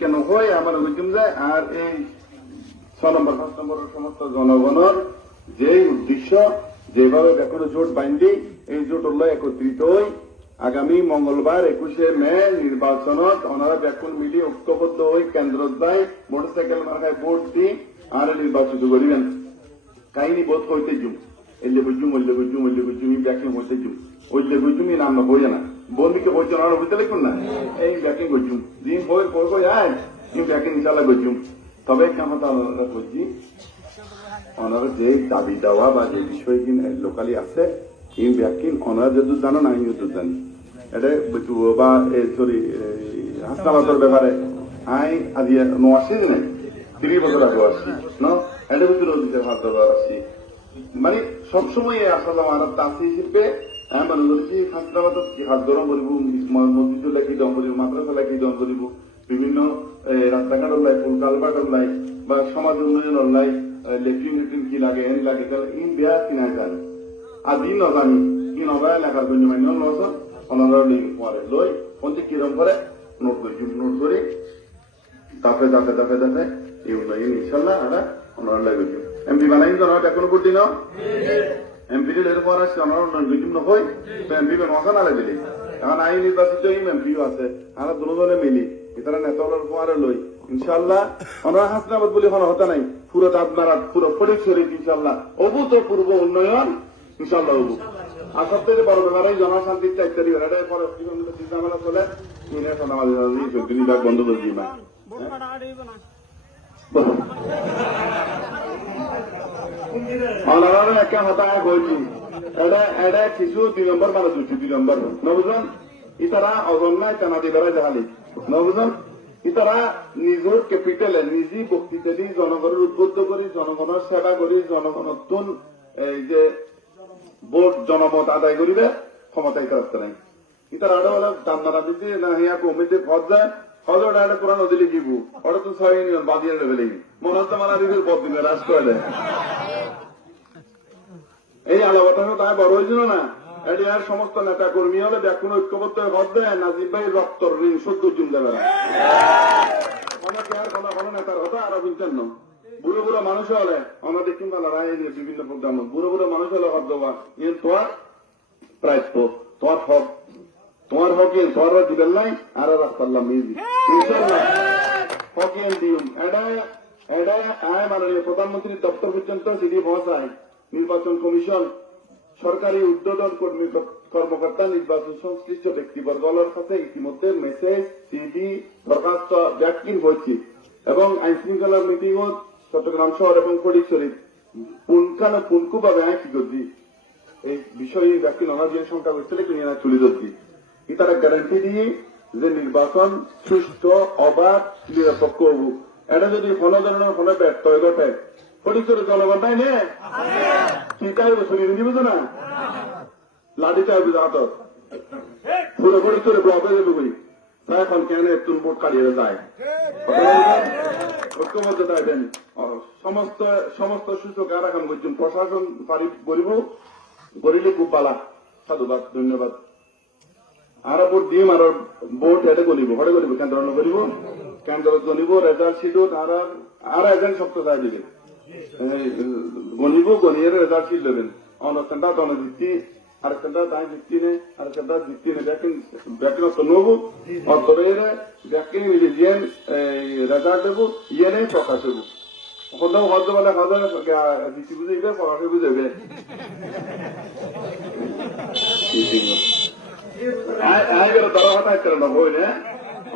কেন হয় আমার বুঝুম যায়। আর এই 6 নম্বর 5 নম্বরের সমস্ত জনগণের যে উদ্দেশ্য যেভাবে এখনো জোট বাইন্দি এই জোট হল একত্রিত হই আগামী মঙ্গলবার 21শে মে নির্বাচনত ওনারা ব্যাকুল মিলিয়ে ঐক্যবদ্ধ হয়ে কেন্দ্র যায় মোটরসাইকেল মার্কায় ভোট দিয়ে আর নির্বাচিত করিবেন। কাহিনী বোধ হইতে জুম এলে বুঝুম ওইলে বুঝুম ওইলে বুঝুম ব্যাকিং হইতে জুম ওইলে বুঝুমই নাম না বই না বন্ধুকে বলছে ওনারা বুঝতে লিখুন না এই ব্যাকিং করছুম দিন বই করবো আয় এই ব্যাকিং ইনশাল্লাহ করছুম। তবে কেমন আমরা বলছি ওনারা যে দাবি দেওয়া বা যে বিষয় লোকালি আছে এই ব্যাকিং ওনারা যদি জানো না আমি যদি জানি এটা বা সরি হাসপাতালের ব্যাপারে আই আজি 89 নাই 30 বছর আগে আসছি না এটা ভিতরে দিতে হাত দেওয়ার আসছি মানে সবসময় আসলে আমার তাঁতি হিসেবে আমি মনে করছি হাসপাতাল হাত ধরা করিব মসজিদ লাগি দম করিব মাদ্রাসা লাগি দম করিব বিভিন্ন রাস্তাঘাট লাই ফুল কালভার্ট লাই বা সমাজ উন্নয়ন লাই লেট্রিন লেট্রিন কি লাগে এন লাগে ইন বেয়া কিনা যায় আদি নজানি কি নবায় লেখার জন্য মানে লসন ওনারা পরে লই কোনটি কিরম করে নোট করি দাফে দাফে দাফে দাফে এই উন্নয়ন ইনশাল্লাহ আমরা ওনারা লাগবে এমপি বানাই তো ওনারা এখনো করছি না এমপি দিলে এরপর আসছে ওনারা উন্নয়ন বিভিন্ন হয় তো এমপি মশা না লাগবে এখন আইন নির্বাচিত এমপিও আছে আমরা দুজনে মিলি এটারা নেতার পরে লই ইনশাল্লাহ ওনারা হাসনাবাদ বলে কোনো হতা নাই পুরো আপনারা পুরো ফরিদশরীফ ইনশাল্লাহ অভূতপূর্ব উন্নয়ন ইনশাল্লাহ হবো। আর সব থেকে বড় ব্যাপার এই জনশান্তির 4 তারিখ এটাই পরে চিন্তামেলা চলে বন্ধ করে দিই না একটা হতায় বলছি এটা কিছু 2 নম্বর মানুষ উঠছি 2 নম্বর নবুজন ইতারা অজন্যায় টানা দিবারা জাহালি নবুজন ইতারা নিজের ক্যাপিটালে নিজে বক্তৃতা দিয়ে জনগণের উদ্বুদ্ধ করি জনগণের সেবা করি জনগণত্বন এই যে ভোট জনমত আদায় করিবে ক্ষমতা ইতার আসতে নাই ইতার আরো হলো দান্নারা যদি না হিয়া কমিটি ফজ যায় ফজর ডাইলে কোরআন নদী লিখিব ওটা তো 6 ইউনিয়ন বাদিয়ে লেভেলে মনে হচ্ছে আমার আদিদের পদ দিনে রাজ করে দেয় এই আলাপটা তাই বড় হয়েছিল না এটি আর সমস্ত নেতা কর্মী হলে দেখুন ঐক্যবদ্ধ ভোট দেয় নাজিব ভাই রক্তর ঋণ 70 জন দেবে না অনেকে আর কোনো নেতার হতো আরো বিনতেন না বুড়ো বুড়ো মানুষ হলে আমরা দেখুন বিভিন্ন প্রোগ্রাম বুড়ো বুড়ো মানুষ হলে হক দেওয়া ইয়ে তোমার প্রাপ্য তোমার হক তোমার দিবেন নাই আর রাখতাম মিজি ইনশাআল্লাহ হক দিম এটা আয় মাননীয় প্রধানমন্ত্রীর দপ্তর পর্যন্ত চিঠি পৌঁছায় নির্বাচন কমিশন সরকারি উদ্বোধন কর্মকর্তা নির্বাচন সংশ্লিষ্ট ব্যক্তিবর্গের কাছে ইতিমধ্যে মেসেজ সিডি দরখাস্ত ব্যাকিং হয়েছে এবং আইন শৃঙ্খলার মিটিং চট্টগ্রাম শহর এবং ফটিকছড়ি পুনখানুপুঙ্খভাবে আইন কি করছি এই বিষয়ে ব্যক্তি নজর সংখ্যা করছিল কিনে চলে যাচ্ছি তারা গ্যারান্টি দিয়ে যে নির্বাচন সুষ্ঠু অবাধ নিরপেক্ষ হব এটা যদি কোনো ধরনের ফোনে ব্যর্থ হয়ে ঘটে ফটিকছড়ি জনগণ নাই নে চিন্তাই শরীর নিবে না লাঠি চাই হাত পুরো ফটিকছড়ি ব্লক হয়ে যাবে এখন কেন একটু ভোট কাটিয়ে যায় ঐক্যবদ্ধ থাকবেন সমস্ত সূচক আর এখন করছেন প্রশাসন পারি করিলে খুব ভালো সাধুবাদ ধন্যবাদ আর ভোট দিম আর ভোট এটা গলিব হরে গলিব কেন্দ্র করিব কেন্দ্র গলিব রেজাল্ট শিট আর এজেন্ট সপ্তাহ চাই দিবেন গলিব গলিয়ে রেজাল্ট শিট দেবেন অনুষ্ঠানটা দনে দিচ্ছি আরেকটা তাই জিতছি নে আরেকটা জিতছি নে ব্যাকিং তো নেবো অতরে ব্যাকিং রিলিজিয়ান রেজাল্ট দেবো ইয়ে নেই প্রকাশ দেবো কোথাও হজ বলে হজ দিচ্ছি বুঝে প্রকাশে বুঝেবে ধরা হঠাৎ করে না বই না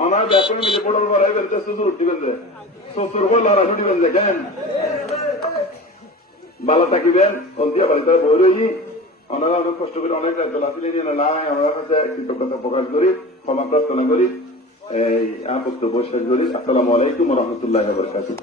আমার ব্যাকুল মিলে পড়ল ভরাই বেলতে শ্বশুর উঠিবেন যে শ্বশুর বই লড়া উঠিবেন যে কেন বালা থাকিবেন অন্তিয়া বাড়িতে বই রইলি ওনারা অনেক কষ্ট করে অনেক লাফিলে নিয়ে নাই আমরা কাছে কৃতজ্ঞতা প্রকাশ করি ক্ষমা প্রার্থনা করি এই বক্তব্য শেষ করি। আসসালামু আলাইকুম ওয়া রাহমাতুল্লাহি ওয়া বারাকাতুহু।